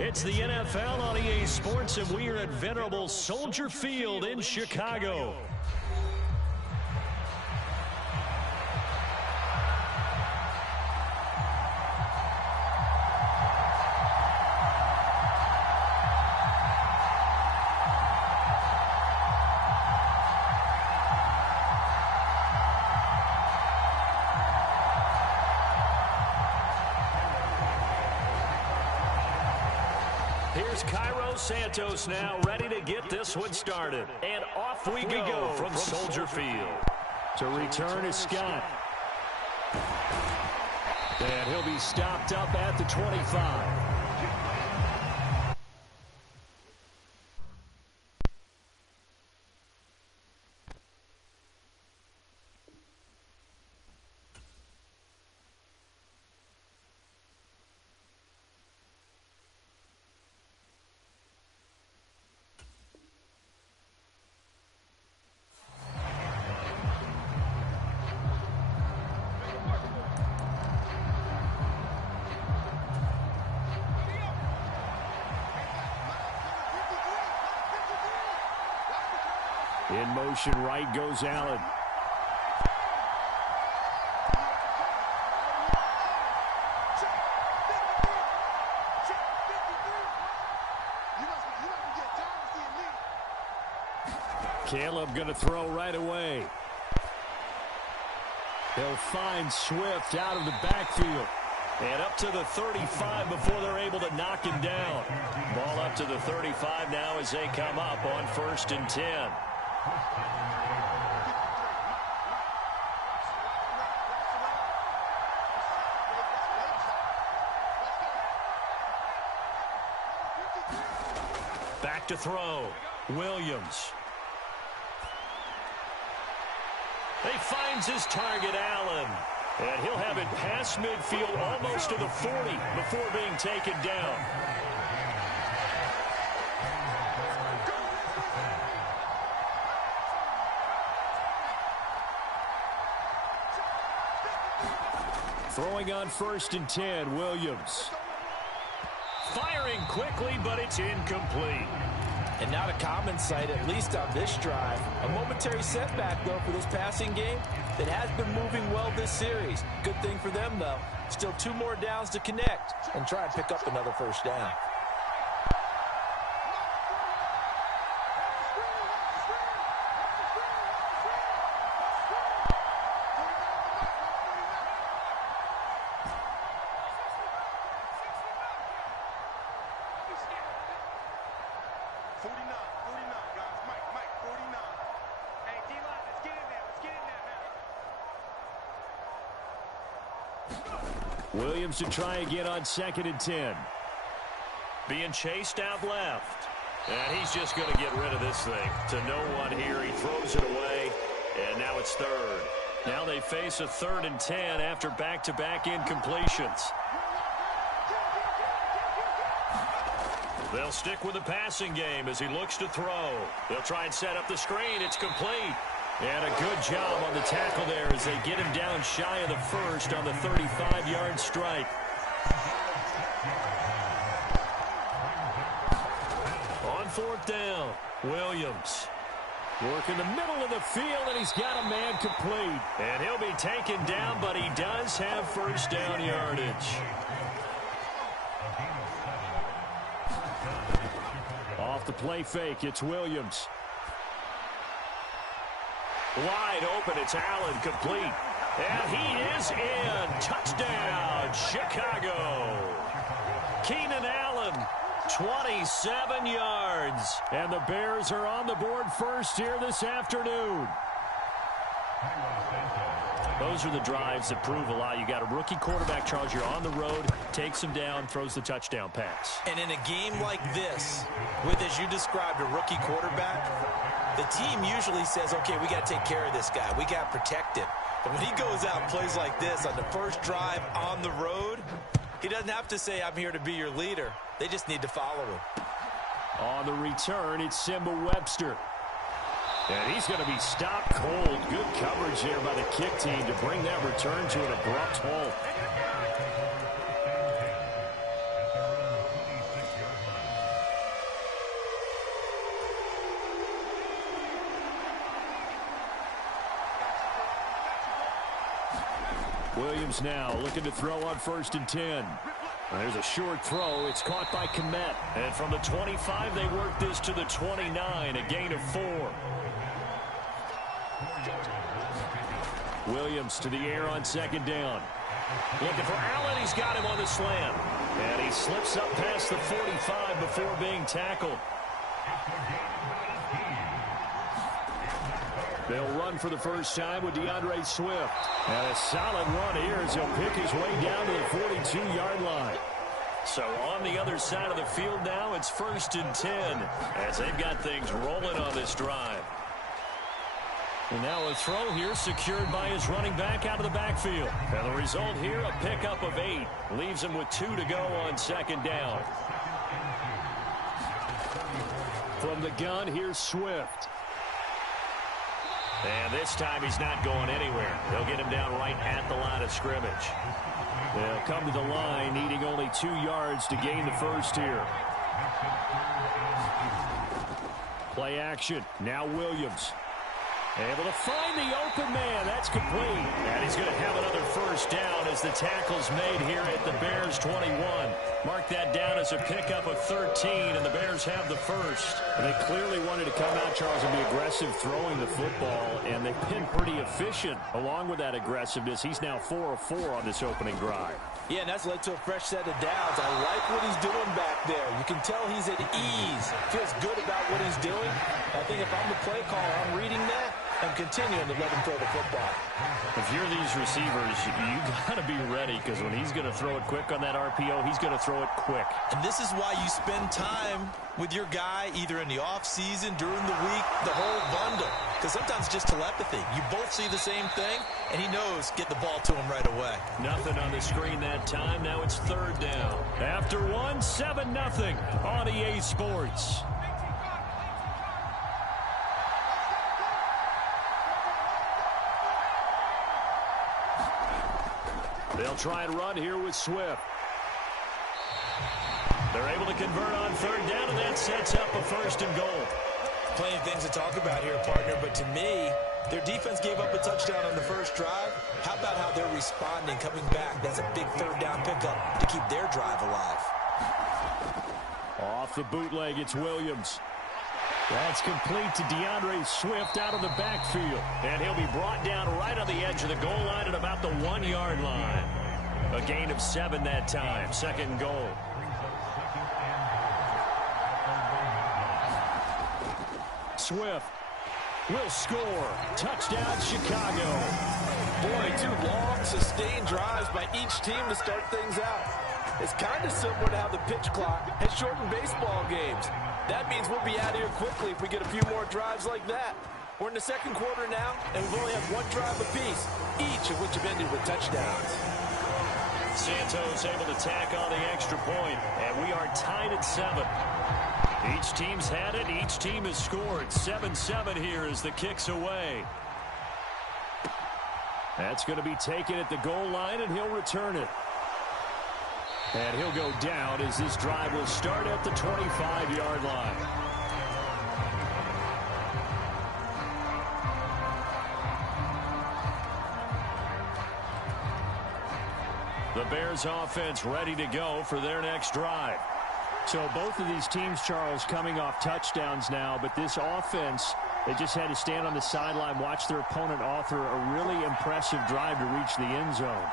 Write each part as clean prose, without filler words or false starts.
It's the NFL on EA Sports, and we are at venerable Soldier Field in Chicago. Here's Cairo Santos now ready to get this one started. And off we go from Soldier Field. To return is Scott. And he'll be stopped up at the 25. In motion, right goes Allen. Caleb going to throw right away. They'll find Swift out of the backfield. And up to the 35 before they're able to knock him down. Ball up to the 35 now as they come up on 1st and 10. Back to throw. Williams. He finds his target, Allen. And he'll have it past midfield almost to the 40 before being taken down. Throwing on 1st and 10, Williams. Firing quickly, but it's incomplete. And not a common sight, at least on this drive. A momentary setback, though, for this passing game that has been moving well this series. Good thing for them, though. Still 2 more downs to connect and try and pick up another 1st down. Williams to try again on 2nd and 10. Being chased out left. And he's just going to get rid of this thing. To no one here. He throws it away. And now it's 3rd. Now they face a 3rd and 10 after back-to-back incompletions. They'll stick with the passing game as he looks to throw. They'll try and set up the screen. It's complete. And a good job on the tackle there as they get him down shy of the 1st on the 35-yard strike. On 4th down, Williams. Working the middle of the field, and he's got a man complete. And he'll be taken down, but he does have 1st down yardage. Off the play fake, it's Williams. Wide open, it's Allen, complete. And he is in. Touchdown, Chicago. Keenan Allen, 27 yards. And the Bears are on the board first here this afternoon. Those are the drives that prove a lot. You got a rookie quarterback, Charles. You're on the road, takes him down, throws the touchdown pass. And in a game like this, with, as you described, a rookie quarterback, the team usually says, okay, we got to take care of this guy. We got to protect him. But when he goes out and plays like this on the first drive on the road, he doesn't have to say, I'm here to be your leader. They just need to follow him. On the return, it's Simba Webster. And he's going to be stopped cold. Good coverage there by the kick team to bring that return to an abrupt halt. Williams now looking to throw on 1st and 10. There's a short throw. It's caught by Komet. And from the 25, they work this to the 29, a gain of 4. Williams to the air on 2nd down. Looking for Allen. He's got him on the slant. And he slips up past the 45 before being tackled. They'll run for the first time with DeAndre Swift. And a solid run here as he'll pick his way down to the 42-yard line. So on the other side of the field now, it's 1st and 10 as they've got things rolling on this drive. And now a throw here secured by his running back out of the backfield. And the result here, a pickup of 8. Leaves him with 2 to go on 2nd down. From the gun, here's Swift. And this time he's not going anywhere. They'll get him down right at the line of scrimmage. They'll come to the line needing only 2 yards to gain the first here. Play action. Now Williams. Able to find the open man. That's complete. And he's going to have another first down as the tackle's made here at the Bears 21. Mark that down as a pickup of 13, and the Bears have the first. They clearly wanted to come out, Charles, and be aggressive throwing the football, and they've been pretty efficient along with that aggressiveness. He's now 4 of 4 on this opening drive. Yeah, and that's led to a fresh set of downs. I like what he's doing back there. You can tell he's at ease. Feels good about what he's doing. I think if I'm the play caller, I'm reading that and continuing to let him throw the football. If you're these receivers, you got to be ready, because when he's going to throw it quick on that RPO, he's going to throw it quick. And this is why you spend time with your guy either in the offseason, during the week, the whole bundle. Because sometimes it's just telepathy. You both see the same thing, and he knows get the ball to him right away. Nothing on the screen that time. Now it's 3rd down. After 1, 7-0 on EA Sports. They'll try and run here with Swift. They're able to convert on 3rd down, and that sets up a 1st and goal. Plenty of things to talk about here, partner, but to me, their defense gave up a touchdown on the first drive. How about how they're responding, coming back? That's a big 3rd down pickup to keep their drive alive. Off the bootleg, it's Williams. That's complete to DeAndre Swift out of the backfield. And he'll be brought down right on the edge of the goal line at about the 1-yard line. A gain of 7 that time. 2nd goal. Swift will score. Touchdown, Chicago. Boy, 2 long, sustained drives by each team to start things out. It's kind of similar to how the pitch clock has shortened baseball games. That means we'll be out of here quickly if we get a few more drives like that. We're in the 2nd quarter now, and we've only had 1 drive apiece, each of which have ended with touchdowns. Santos able to tack on the extra point, and we are tied at 7. Each team's had it. Each team has scored. 7-7 here as the kick's away. That's going to be taken at the goal line, and he'll return it. And he'll go down as this drive will start at the 25-yard line. The Bears offense ready to go for their next drive. So both of these teams, Charles, coming off touchdowns now, but this offense, they just had to stand on the sideline, watch their opponent author a really impressive drive to reach the end zone.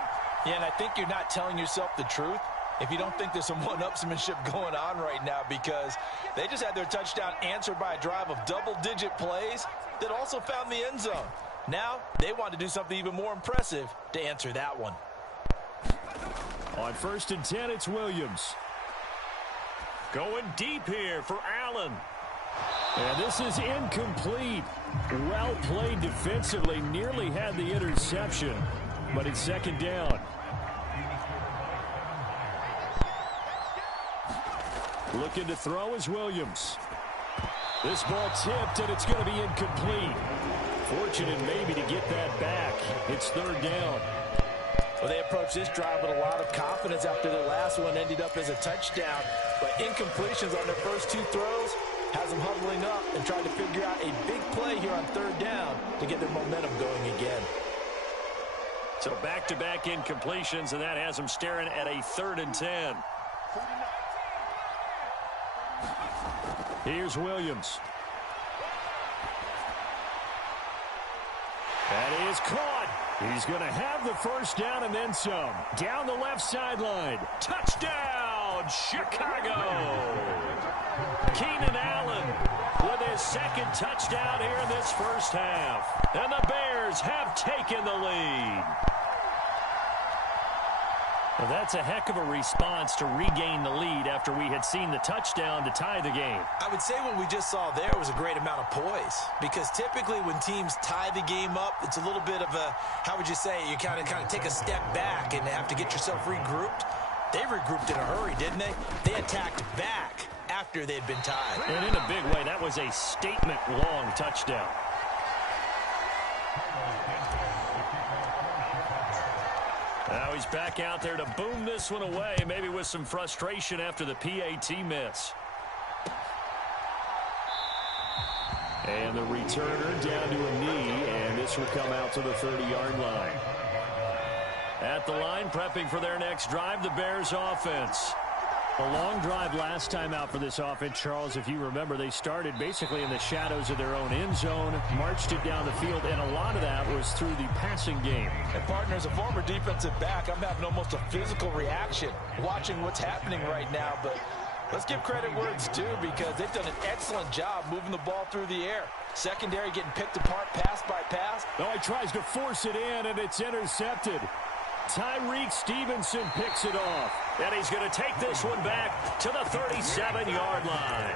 Yeah, and I think you're not telling yourself the truth if you don't think there's some one-upsmanship going on right now, because they just had their touchdown answered by a drive of double-digit plays that also found the end zone. Now they want to do something even more impressive to answer that one. On 1st and 10, it's Williams. Going deep here for Allen. And this is incomplete. Well played defensively. Nearly had the interception, but it's 2nd down. Looking to throw is Williams. This ball tipped, and it's going to be incomplete. Fortunate maybe to get that back. It's 3rd down. Well, they approached this drive with a lot of confidence after their last one ended up as a touchdown. But incompletions on their first 2 throws has them huddling up and trying to figure out a big play here on 3rd down to get their momentum going again. So back-to-back incompletions, and that has them staring at a 3rd and 10. Here's Williams. That is caught. He's going to have the first down and then some. Down the left sideline. Touchdown, Chicago. Keenan Allen with his 2nd touchdown here in this first half. And the Bears have taken the lead. Well, that's a heck of a response to regain the lead after we had seen the touchdown to tie the game. I would say what we just saw there was a great amount of poise, because typically when teams tie the game up, it's a little bit of a, how would you say, you kind of take a step back and have to get yourself regrouped. They regrouped in a hurry, didn't they? They attacked back after they'd been tied. And in a big way, that was a statement-long touchdown. Now he's back out there to boom this one away, maybe with some frustration after the PAT miss. And the returner down to a knee, and this will come out to the 30-yard line. At the line, prepping for their next drive, the Bears offense. A long drive last time out for this offense, Charles. If you remember, they started basically in the shadows of their own end zone, marched it down the field, and a lot of that was through the passing game. And partner, as a former defensive back, I'm having almost a physical reaction watching what's happening right now. But let's give credit where it's due, because they've done an excellent job moving the ball through the air. Secondary getting picked apart pass by pass. Oh, he tries to force it in, and it's intercepted. Tyreek Stevenson picks it off. And he's going to take this one back to the 37-yard line.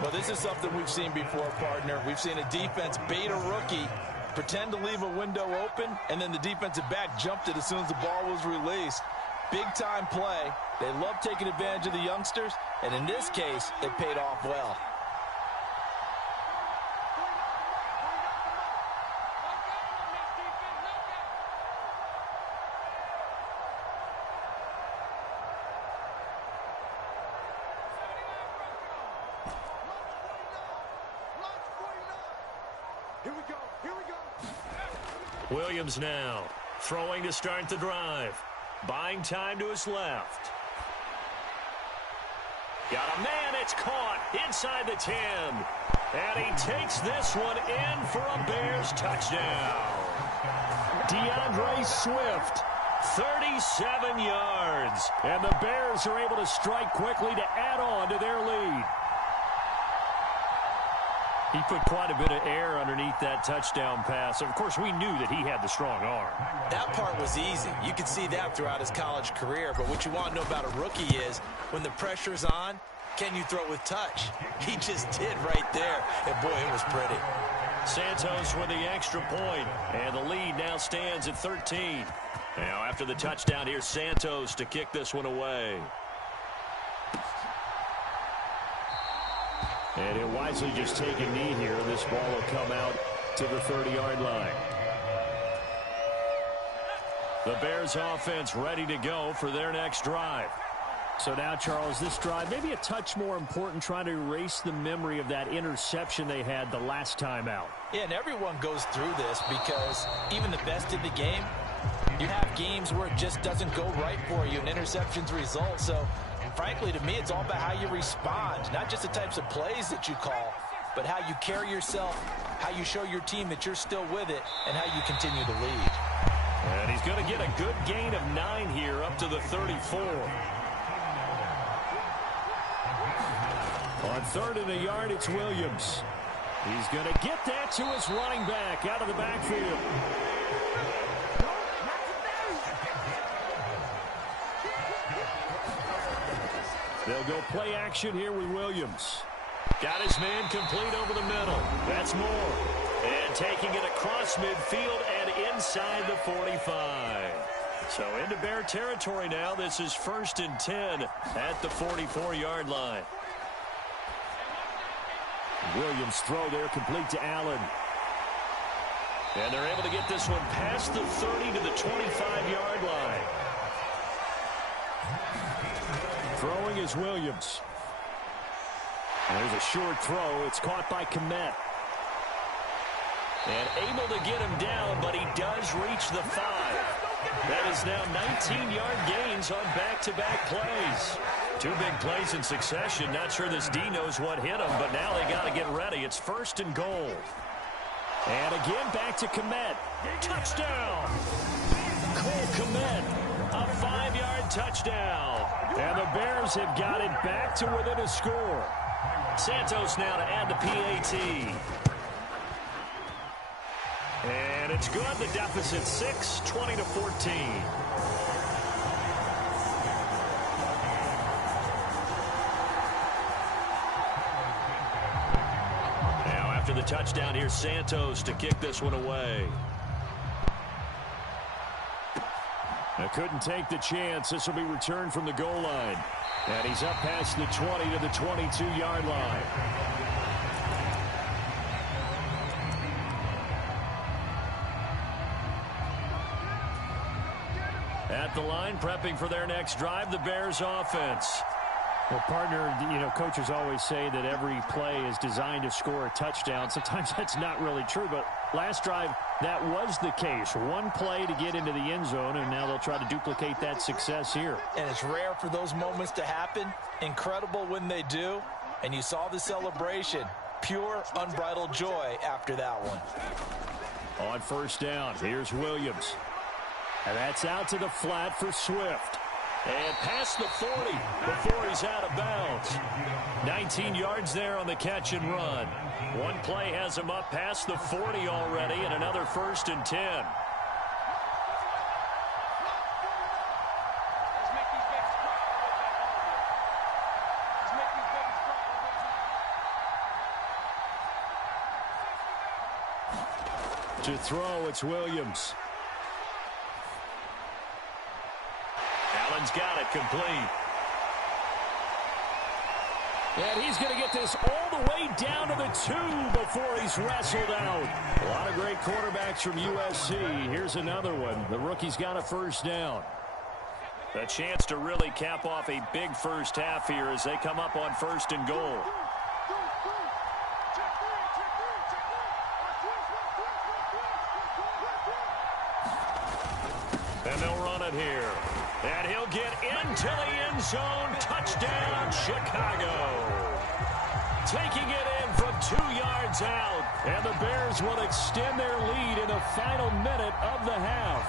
Well, this is something we've seen before, partner. We've seen a defense bait a rookie, pretend to leave a window open, and then the defensive back jumped it as soon as the ball was released. Big-time play. They love taking advantage of the youngsters, and in this case, it paid off well. Williams now throwing to start the drive. Buying time to his left. Got a man, it's caught inside the 10. And he takes this one in for a Bears touchdown. DeAndre Swift, 37 yards. And the Bears are able to strike quickly to add on to their lead. He put quite a bit of air underneath that touchdown pass. Of course, we knew that he had the strong arm. That part was easy. You could see that throughout his college career. But what you want to know about a rookie is when the pressure's on, can you throw with touch? He just did right there. And, boy, it was pretty. Santos with the extra point. And the lead now stands at 13. Now, after the touchdown, here's Santos to kick this one away. And he'll wisely just take a knee here, and this ball will come out to the 30-yard line. The Bears offense ready to go for their next drive. So now, Charles, this drive maybe a touch more important, trying to erase the memory of that interception they had the last time out. Yeah, and everyone goes through this, because even the best in the game, you have games where it just doesn't go right for you, and interceptions result. So frankly, to me, it's all about how you respond, not just the types of plays that you call, but how you carry yourself, how you show your team that you're still with it, and how you continue to lead. And he's going to get a good gain of 9 here up to the 34. On 3rd and a yard, it's Williams. He's going to get that to his running back out of the backfield. They'll go play action here with Williams. Got his man complete over the middle. That's Moore. And taking it across midfield and inside the 45. So into Bear territory now. This is 1st and 10 at the 44-yard line. Williams throw there complete to Allen. And they're able to get this one past the 30 to the 25-yard line. Throwing is Williams. There's a short throw. It's caught by Kmet. And able to get him down, but he does reach the 5. That is now 19-yard gains on back-to-back plays. 2 big plays in succession. Not sure this D knows what hit him, but now they got to get ready. It's 1st and goal. And again, back to Komet. Touchdown! Cole Komet, a 5-yard touchdown. And the Bears have got it back to within a score. Santos now to add the PAT. And it's good. The deficit 6, 20-14. Now after the touchdown, here's Santos to kick this one away. Now couldn't take the chance. This will be returned from the goal line. And he's up past the 20 to the 22-yard line. At the line, prepping for their next drive, the Bears offense. Well, partner, you know, coaches always say that every play is designed to score a touchdown. Sometimes that's not really true, but last drive, that was the case. One play to get into the end zone, and now they'll try to duplicate that success here. And it's rare for those moments to happen. Incredible when they do. And you saw the celebration. Pure, unbridled joy after that one. On 1st down, here's Williams. And that's out to the flat for Swift. And past the 40 before he's out of bounds. 19 yards there on the catch and run. One play has him up past the 40 already, and another 1st and 10. To throw, it's Williams. Allen's got it complete. And he's going to get this all the way down to the 2 before he's wrestled out. A lot of great quarterbacks from USC. Here's another one. The rookie's got a 1st down. A chance to really cap off a big first half here as they come up on 1st and goal. And they'll run it here. And he'll get into the end zone. Touchdown, Chicago. Taking it in from 2 yards out. And the Bears will extend their lead in the final minute of the half.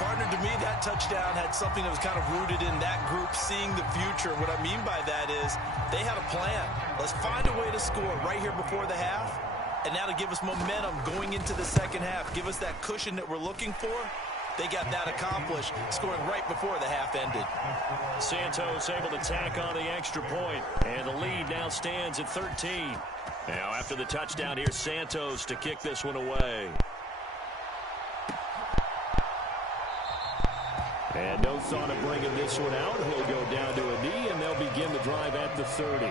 Partner, to me, that touchdown had something that was kind of rooted in that group seeing the future. What I mean by that is they had a plan. Let's find a way to score right here before the half. And now to give us momentum going into the second half. Give us that cushion that we're looking for. They got that accomplished, scoring right before the half ended. Santos able to tack on the extra point, and the lead now stands at 13. Now after the touchdown, here's Santos to kick this one away. And no thought of bringing this one out. He'll go down to a knee, and they'll begin the drive at the 30.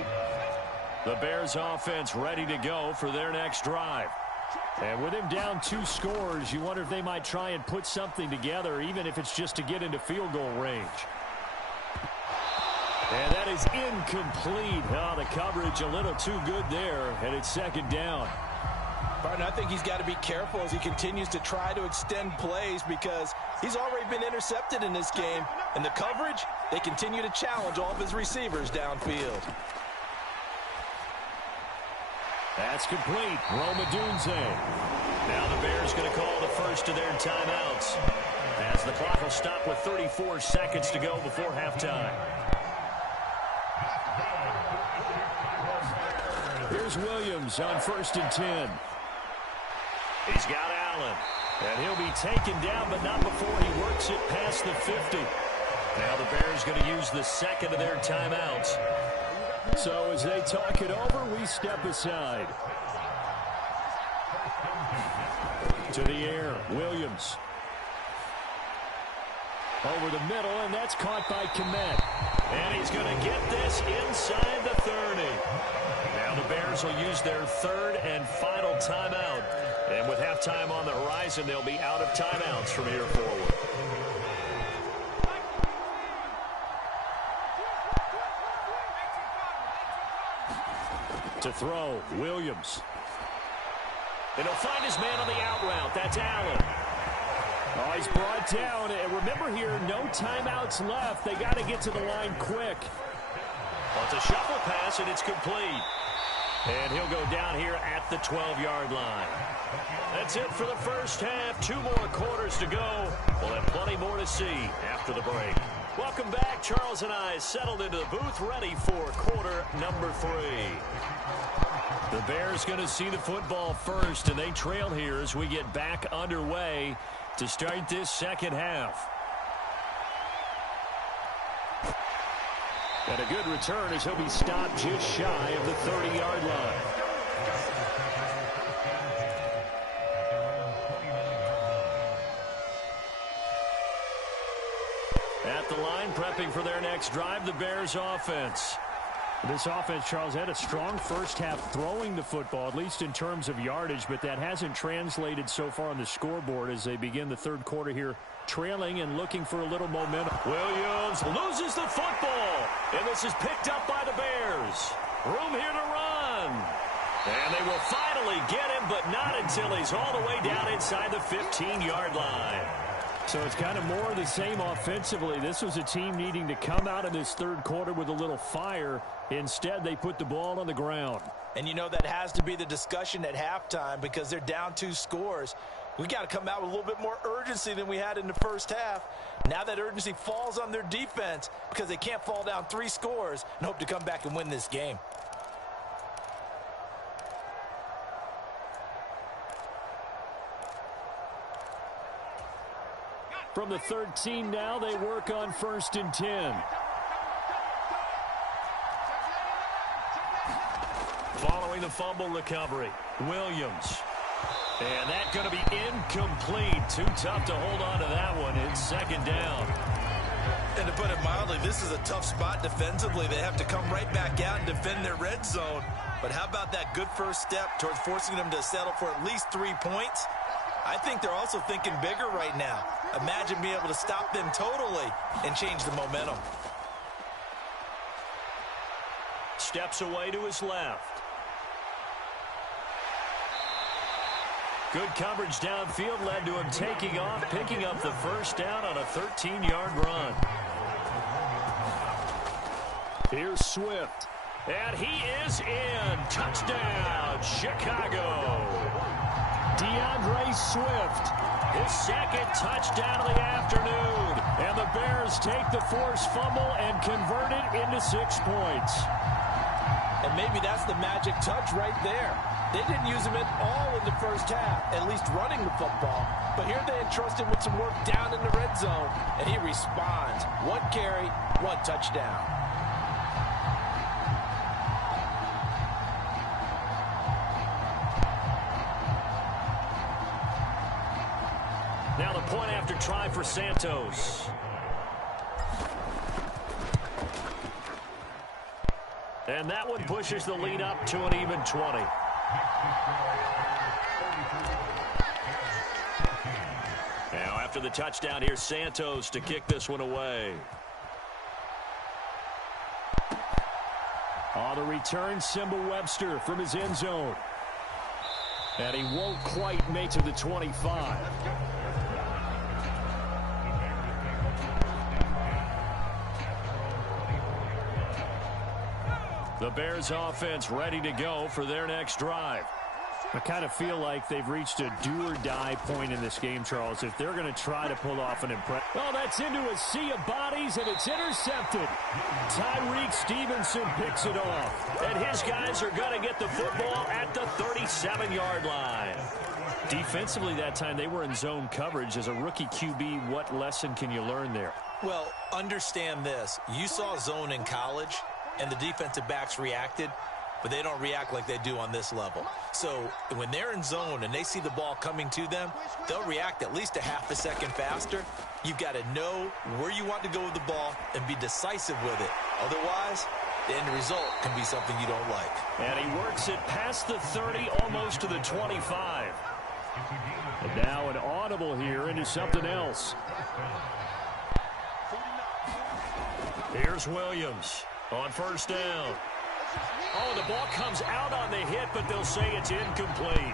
The Bears offense ready to go for their next drive. And with him down 2 scores, you wonder if they might try and put something together, even if it's just to get into field goal range. And that is incomplete. Oh, the coverage a little too good there, and it's 2nd down. Barton, I think he's got to be careful as he continues to try to extend plays because he's already been intercepted in this game. And the coverage, they continue to challenge all of his receivers downfield. That's complete. Rome Odunze. Now the Bears going to call the first of their timeouts as the clock will stop with 34 seconds to go before halftime. Here's Williams on 1st and 10. He's got Allen. And he'll be taken down, but not before he works it past the 50. Now the Bears going to use the second of their timeouts. So as they talk it over, we step aside. To the air, Williams. Over the middle, and that's caught by Komet. And he's going to get this inside the 30. Now the Bears will use their 3rd and final timeout. And with halftime on the horizon, they'll be out of timeouts from here forward. To throw, Williams. And he'll find his man on the out route. That's Allen. Oh, he's brought down. And remember here, no timeouts left. They got to get to the line quick. Well, it's a shuffle pass, and it's complete. And he'll go down here at the 12-yard line. That's it for the first half. 2 more quarters to go. We'll have plenty more to see after the break. Welcome back. Charles and I settled into the booth, ready for quarter number 3. The Bears going to see the football first, and they trail here as we get back underway to start this second half. And a good return as he'll be stopped just shy of the 30-yard line. At the line, prepping for their next drive, the Bears offense. This offense, Charles, had a strong first half throwing the football, at least in terms of yardage, but that hasn't translated so far on the scoreboard as they begin the third quarter here, trailing and looking for a little momentum. Williams loses the football, and this is picked up by the Bears. Room here to run. And they will finally get him, but not until he's all the way down inside the 15-yard line. So it's kind of more of the same offensively. This was a team needing to come out of this third quarter with a little fire. Instead, they put the ball on the ground. And you know that has to be the discussion at halftime because they're down 2 scores. We got to come out with a little bit more urgency than we had in the first half. Now that urgency falls on their defense because they can't fall down 3 scores and hope to come back and win this game. From the 13 now, they work on 1st and 10. Following the fumble recovery, Williams. And that's going to be incomplete. Too tough to hold on to that one. It's second down. And to put it mildly, this is a tough spot defensively. They have to come right back out and defend their red zone. But how about that good first step towards forcing them to settle for at least 3 points? I think they're also thinking bigger right now. Imagine being able to stop them totally and change the momentum. Steps away to his left. Good coverage downfield led to him taking off, picking up the first down on a 13-yard run. Here's Swift. And he is in. Touchdown, Chicago. DeAndre Swift. His second touchdown of the afternoon. And the Bears take the forced fumble and convert it into 6 points. And maybe that's the magic touch right there. They didn't use him at all in the first half, at least running the football. But here they entrust him with some work down in the red zone, and he responds. 1 carry, 1 touchdown. Now the point after try for Santos. And that one pushes the lead up to an even 20. Now after the touchdown, here's Santos to kick this one away. The return, Simba Webster from his end zone. And he won't quite make to the 25. The Bears offense ready to go for their next drive. I kind of feel like they've reached a do-or-die point in this game, Charles, if they're going to try to pull off an impress. Well, that's into a sea of bodies, and it's intercepted. Tyreek Stevenson picks it off. And his guys are going to get the football at the 37-yard line. Defensively that time, they were in zone coverage. As a rookie QB, what lesson can you learn there? Well, understand this. You saw zone in college, and the defensive backs reacted, but they don't react like they do on this level. So when they're in zone and they see the ball coming to them, they'll react at least a half a second faster. You've got to know where you want to go with the ball and be decisive with it. Otherwise, the end result can be something you don't like. And he works it past the 30, almost to the 25. And now an audible here into something else. Here's Williams on first down. Oh, the ball comes out on the hit, but they'll say it's incomplete.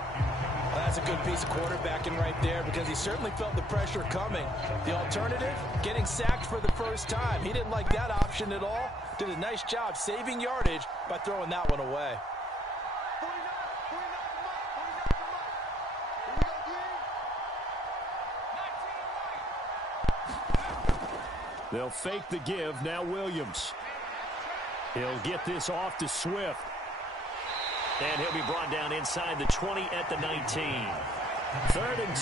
Well, that's a good piece of quarterbacking right there because he certainly felt the pressure coming. The alternative, getting sacked for the first time. He didn't like that option at all. Did a nice job saving yardage by throwing that one away. They'll fake the give. Now Williams. He'll get this off to Swift. And he'll be brought down inside the 20 at the 19. 3rd and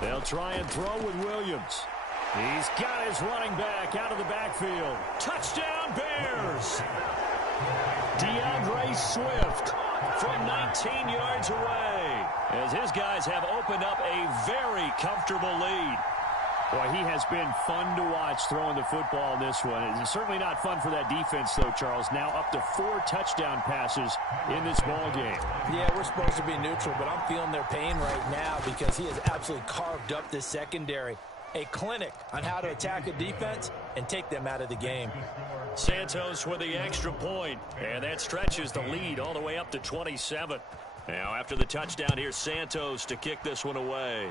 2. They'll try and throw with Williams. He's got his running back out of the backfield. Touchdown, Bears! DeAndre Swift from 19 yards away, as his guys have opened up a very comfortable lead. Boy, he has been fun to watch throwing the football in this one. It's certainly not fun for that defense, though, Charles. Now up to 4 touchdown passes in this ball game. Yeah, we're supposed to be neutral, but I'm feeling their pain right now because he has absolutely carved up this secondary. A clinic on how to attack a defense and take them out of the game. Santos with the extra point, and that stretches the lead all the way up to 27. Now after the touchdown, here's Santos to kick this one away.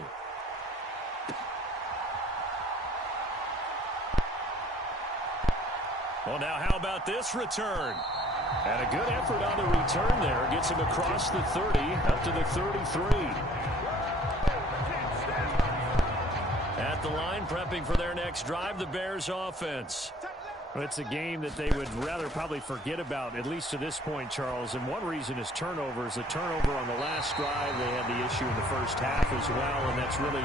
Well, now how about this return? And a good effort on the return there. Gets him across the 30 up to the 33. At the line, prepping for their next drive, the Bears offense. It's a game that they would rather probably forget about, at least to this point, Charles. And one reason is turnovers. The turnover on the last drive, they had the issue in the first half as well, and that's really,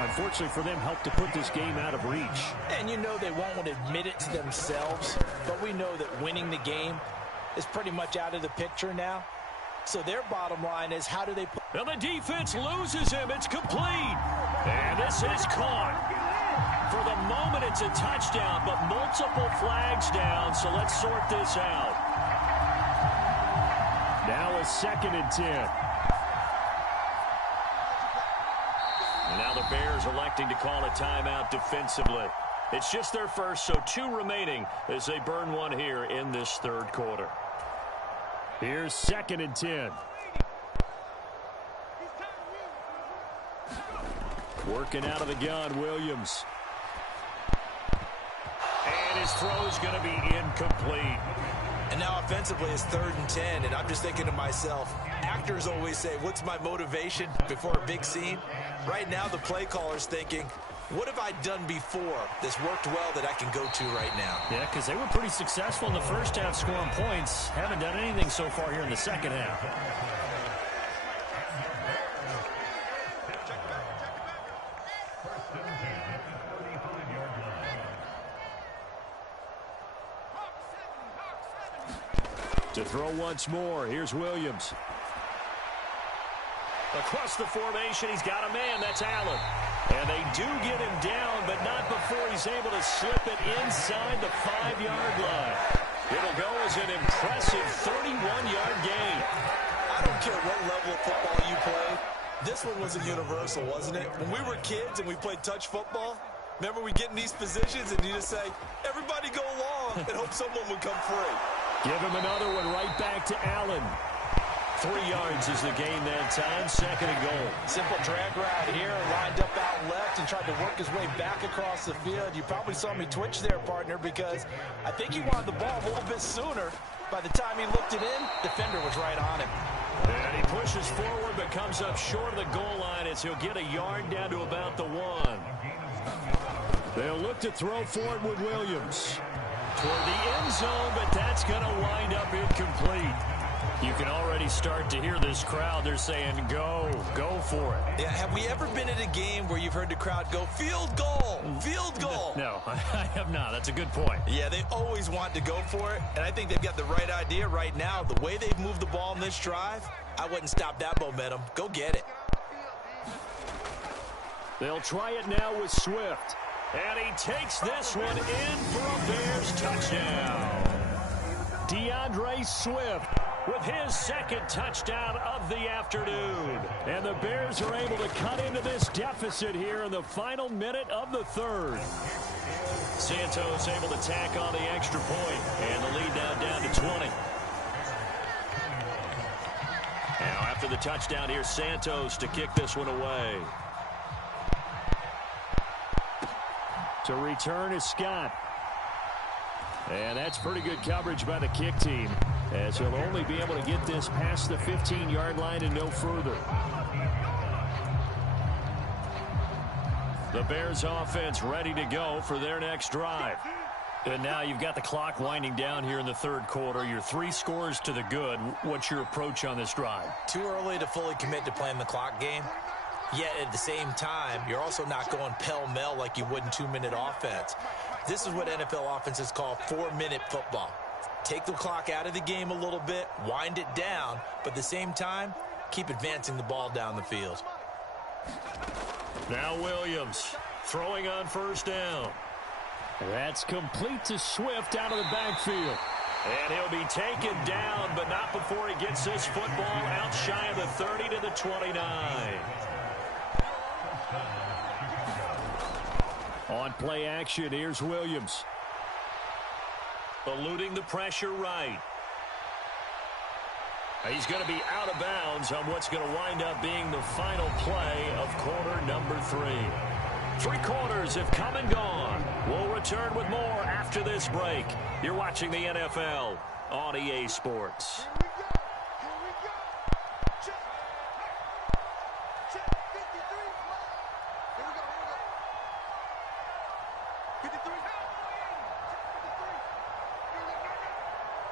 unfortunately for them, helped to put this game out of reach. And you know they won't admit it to themselves, but we know that winning the game is pretty much out of the picture now. So their bottom line is, how do they put... And the defense loses him. It's complete. And this is caught. For the moment, it's a touchdown, but multiple flags down, so let's sort this out. Now a 2nd and 10. And now the Bears electing to call a timeout defensively. It's just their first, so 2 remaining as they burn one here in this 3rd quarter. Here's 2nd and 10. Working out of the gun, Williams. And his throw's going to be incomplete. And now offensively it's 3rd and 10, and I'm just thinking to myself, actors always say, what's my motivation before a big scene? Right now the play caller's thinking, what have I done before that's worked well that I can go to right now? Yeah, because they were pretty successful in the first half scoring points. Haven't done anything so far here in the second half. To throw once more, here's Williams. Across the formation, he's got a man. That's Allen. And they do get him down, but not before he's able to slip it inside the 5-yard line. It'll go as an impressive 31-yard gain. I don't care what level of football you play. This one was a universal, wasn't it? When we were kids and we played touch football, remember we get in these positions and you just say, everybody go along, and hope someone would come free. Give him another one right back to Allen. 3 yards is the gain that time. 2nd and goal. Simple drag route here, lined up out left and tried to work his way back across the field. You probably saw me twitch there, partner, because I think he wanted the ball a little bit sooner. By the time he looked it in, defender was right on him. And he pushes forward but comes up short of the goal line as he'll get a yard down to about the 1. They'll look to throw forward with Williams. Toward the end zone, but that's going to wind up incomplete. You can already start to hear this crowd. They're saying, go for it. Yeah, have we ever been at a game where you've heard the crowd go, field goal, field goal? No, I have not. That's a good point. Yeah, they always want to go for it, and I think they've got the right idea right now. The way they've moved the ball in this drive, I wouldn't stop that momentum. Go get it. They'll try it now with Swift. And he takes this one in for a Bears touchdown. DeAndre Swift with his second touchdown of the afternoon. And the Bears are able to cut into this deficit here in the final minute of the third. Santos able to tack on the extra point, and the lead now down to 20. Now after the touchdown, here's Santos to kick this one away. To return is Scott. And that's pretty good coverage by the kick team, as he'll only be able to get this past the 15-yard line and no further. The Bears offense ready to go for their next drive. And now you've got the clock winding down here in the third quarter. You're 3 scores to the good. What's your approach on this drive? Too early to fully commit to playing the clock game. Yet at the same time, you're also not going pell-mell like you would in 2-minute offense. This is what NFL offenses call 4-minute football. Take the clock out of the game a little bit, wind it down, but at the same time, keep advancing the ball down the field. Now Williams throwing on first down. That's complete to Swift out of the backfield. And he'll be taken down, but not before he gets this football out shy of the 30 to the 29. On play action, here's Williams. Eluding the pressure right. He's going to be out of bounds on what's going to wind up being the final play of quarter number 3. 3 quarters have come and gone. We'll return with more after this break. You're watching the NFL on EA Sports.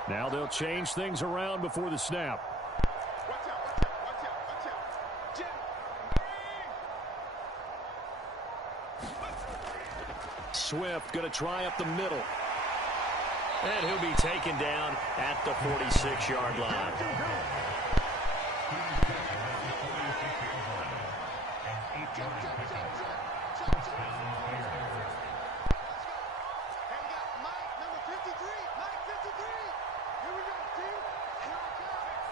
Now they'll change things around before the snap. Swift going to try up the middle. And he'll be taken down at the 46-yard line.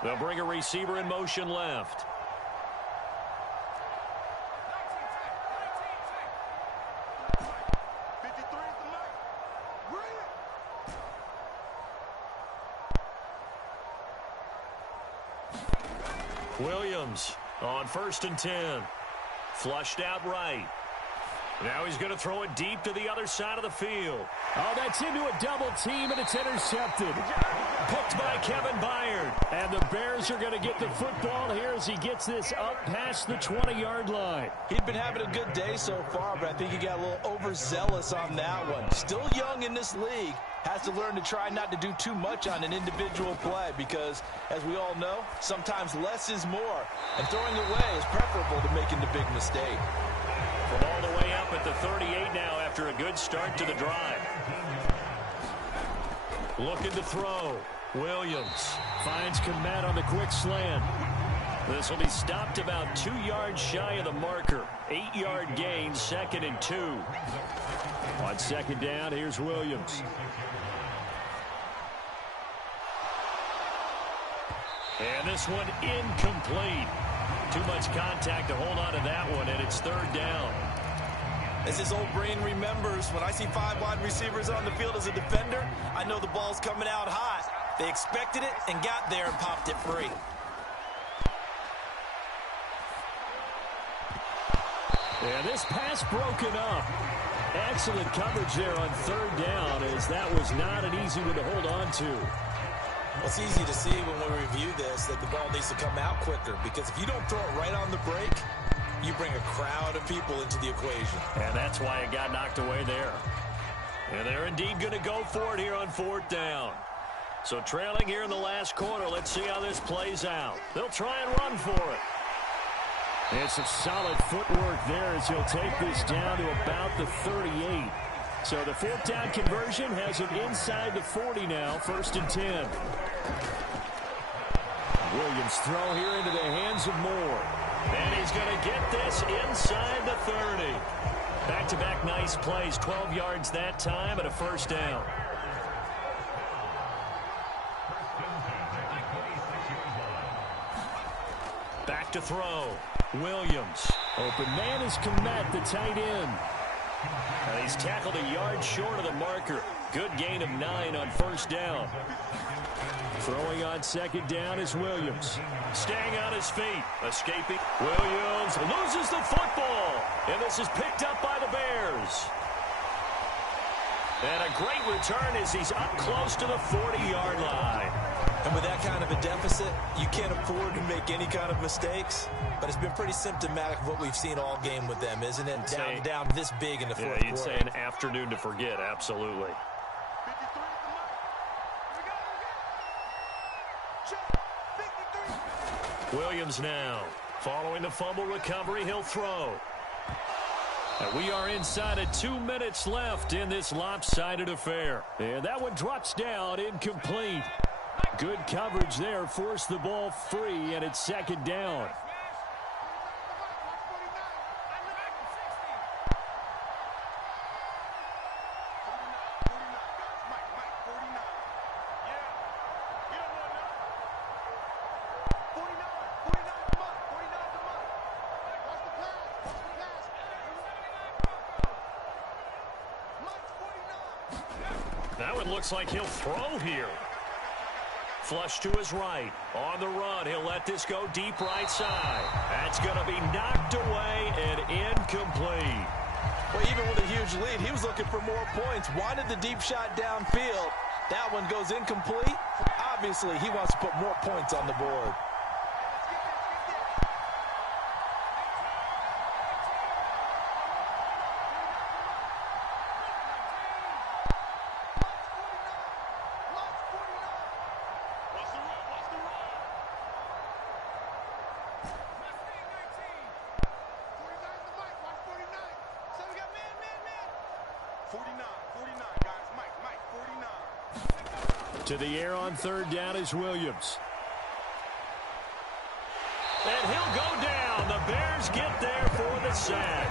They'll bring a receiver in motion left. Williams on 1st and 10. Flushed out right. Now he's going to throw it deep to the other side of the field. Oh, that's into a double team, and it's intercepted. Picked by Kevin Byard. And the Bears are going to get the football here as he gets this up past the 20-yard line. He'd been having a good day so far, but I think he got a little overzealous on that one. Still young in this league. Has to learn to try not to do too much on an individual play because, as we all know, sometimes less is more. And throwing away is preferable to making the big mistake. From all the way up at the 38 now after a good start to the drive. Looking to throw. Williams finds Komet on the quick slant. This will be stopped about 2 yards shy of the marker. 8-yard gain, 2nd and 2. On 2nd down, here's Williams. And this one incomplete. Too much contact to hold on to that one, and it's 3rd down. As his old brain remembers, when I see 5 wide receivers on the field as a defender, I know the ball's coming out hot. They expected it and got there and popped it free. And this pass broken up. Excellent coverage there on 3rd down, as that was not an easy one to hold on to. Well, it's easy to see when we review this that the ball needs to come out quicker, because if you don't throw it right on the break, you bring a crowd of people into the equation. And that's why it got knocked away there. And they're indeed going to go for it here on 4th down. So trailing here in the last quarter, let's see how this plays out. They'll try and run for it. And some solid footwork there as he'll take this down to about the 38. So the 4th down conversion has him inside the 40 now, 1st and 10. Williams throw here into the hands of Moore. And he's going to get this inside the 30. Back-to-back nice plays, 12 yards that time and a 1st down. Back to throw. Williams. Open man is Komet, the tight end. And he's tackled a yard short of the marker. Good gain of 9 on first down. Throwing on second down is Williams. Staying on his feet. Escaping. Williams loses the football. And this is picked up by the Bears. And a great return as he's up close to the 40-yard line. And with that kind of a deficit, you can't afford to make any kind of mistakes. But it's been pretty symptomatic of what we've seen all game with them, isn't it? Down this big in the fourth quarter. You'd say an afternoon to forget, absolutely. Williams now. Following the fumble recovery, he'll throw. And we are inside of 2 minutes left in this lopsided affair. And that one drops down, incomplete. Good coverage there, forced the ball free, and it's second down. Now it looks like he'll throw here. Flush to his right. On the run, he'll let this go deep right side. That's going to be knocked away and incomplete. Well, even with a huge lead, he was looking for more points. Wanted the deep shot downfield. That one goes incomplete. Obviously, he wants to put more points on the board. To the air on third down is Williams. And he'll go down. The Bears get there for the sack.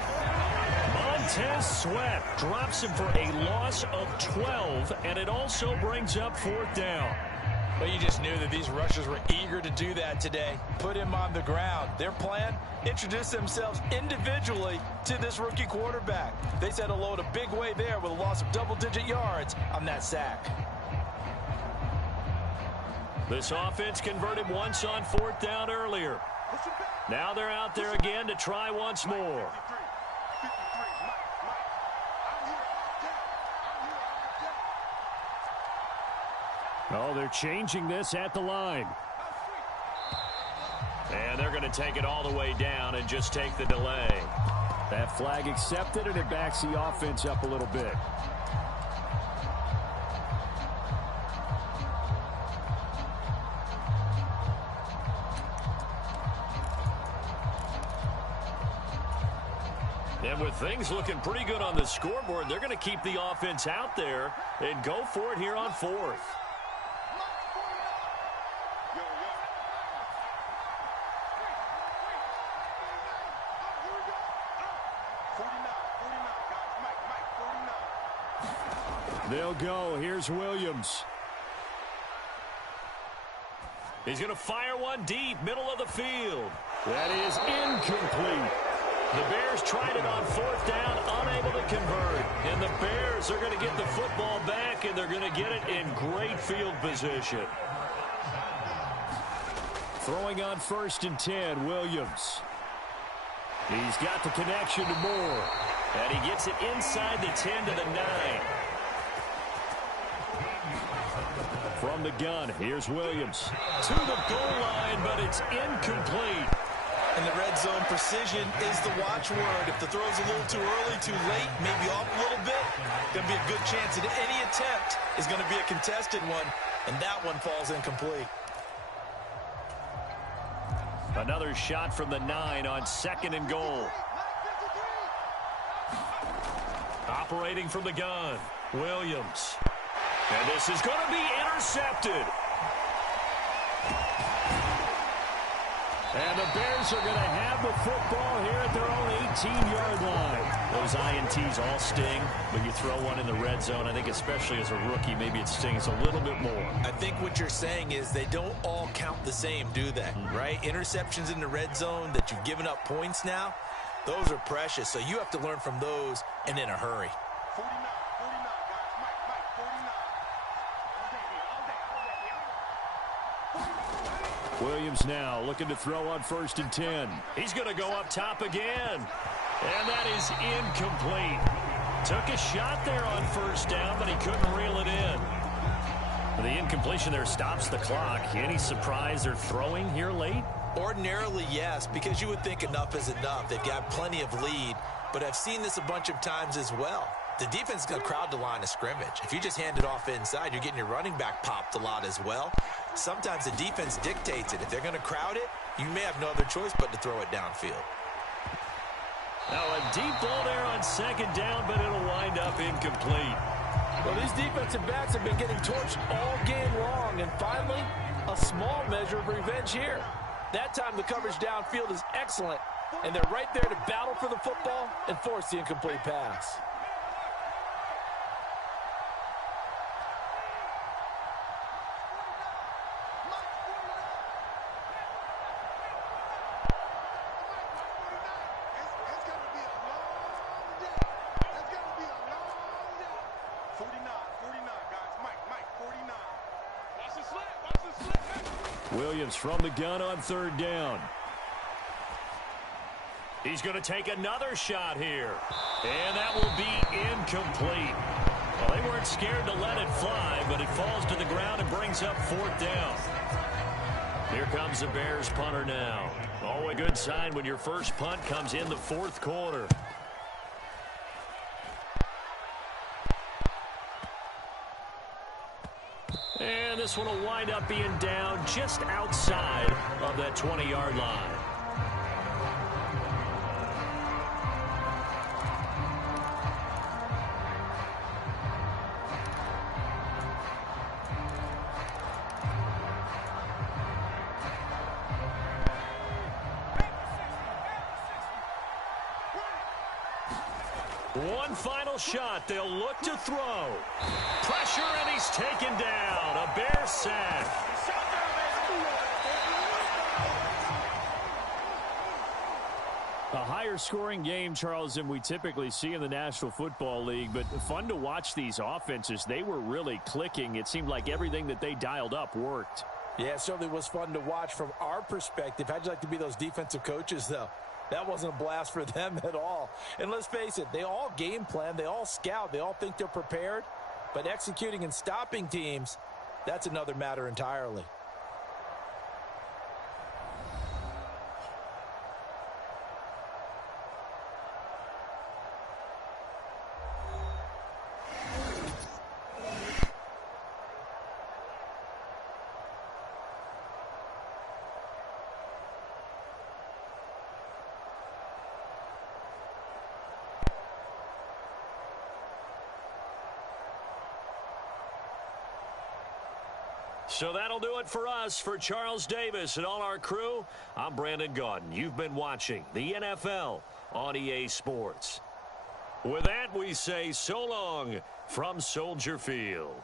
Montez Sweat drops him for a loss of 12, and it also brings up fourth down. But you just knew that these rushers were eager to do that today. Put him on the ground. Their plan, introduce themselves individually to this rookie quarterback. They said hello in a big way there with a loss of double-digit yards on that sack. This offense converted once on fourth down earlier. Now they're out there again to try once more. Oh, they're changing this at the line. And they're going to take it all the way down and just take the delay. That flag accepted, and it backs the offense up a little bit. And with things looking pretty good on the scoreboard, they're going to keep the offense out there and go for it here on fourth. They'll go. Here's Williams. He's going to fire one deep, middle of the field. That is incomplete. The Bears tried it on fourth down, unable to convert. And the Bears are going to get the football back, and they're going to get it in great field position. Throwing on 1st and 10, Williams. He's got the connection to Moore. And he gets it inside the 10 to the 9. From the gun, here's Williams. To the goal line, but it's incomplete. And the red zone precision is the watchword. If the throw's a little too early, too late, maybe off a little bit, going to be a good chance that any attempt is going to be a contested one, and that one falls incomplete. Another shot from the 9 on 2nd and goal. Operating from the gun, Williams. And this is going to be intercepted. And the Bears are going to have the football here at their own 18-yard line. Those INTs all sting, but you throw one in the red zone. I think especially as a rookie, maybe it stings a little bit more. I think what you're saying is they don't all count the same, do they? Right? Interceptions in the red zone that you've given up points now, those are precious. So you have to learn from those and in a hurry. 49, guys. Mike, 49. Williams now looking to throw on 1st and 10. He's going to go up top again. And that is incomplete. Took a shot there on 1st down, but he couldn't reel it in. The incompletion there stops the clock. Any surprise they're throwing here late? Ordinarily, yes, because you would think enough is enough. They've got plenty of lead, but I've seen this a bunch of times as well. The defense is going to crowd the line of scrimmage. If you just hand it off inside, you're getting your running back popped a lot as well. Sometimes the defense dictates it. If they're going to crowd it, you may have no other choice but to throw it downfield. Now a deep ball there on 2nd down, but it'll wind up incomplete. Well, these defensive backs have been getting torched all game long, and finally, a small measure of revenge here. That time the coverage downfield is excellent, and they're right there to battle for the football and force the incomplete pass. Williams from the gun on 3rd down. He's going to take another shot here. And that will be incomplete. Well, they weren't scared to let it fly, but it falls to the ground and brings up 4th down. Here comes the Bears punter now. Oh, a good sign when your first punt comes in the 4th quarter. And this one will wind up being down just outside of that 20-yard line. One final shot. They'll look to throw. Pressure, and he's taken down. A Bear sack. A higher-scoring game, Charles, than we typically see in the National Football League, but fun to watch these offenses. They were really clicking. It seemed like everything that they dialed up worked. Yeah, it certainly was fun to watch from our perspective. How'd you like to be those defensive coaches, though? That wasn't a blast for them at all. And let's face it, they all game plan, they all scout, they all think they're prepared. But executing and stopping teams, that's another matter entirely. So that'll do it for us. For Charles Davis and all our crew, I'm Brandon Gaudin. You've been watching the NFL on EA Sports. With that, we say so long from Soldier Field.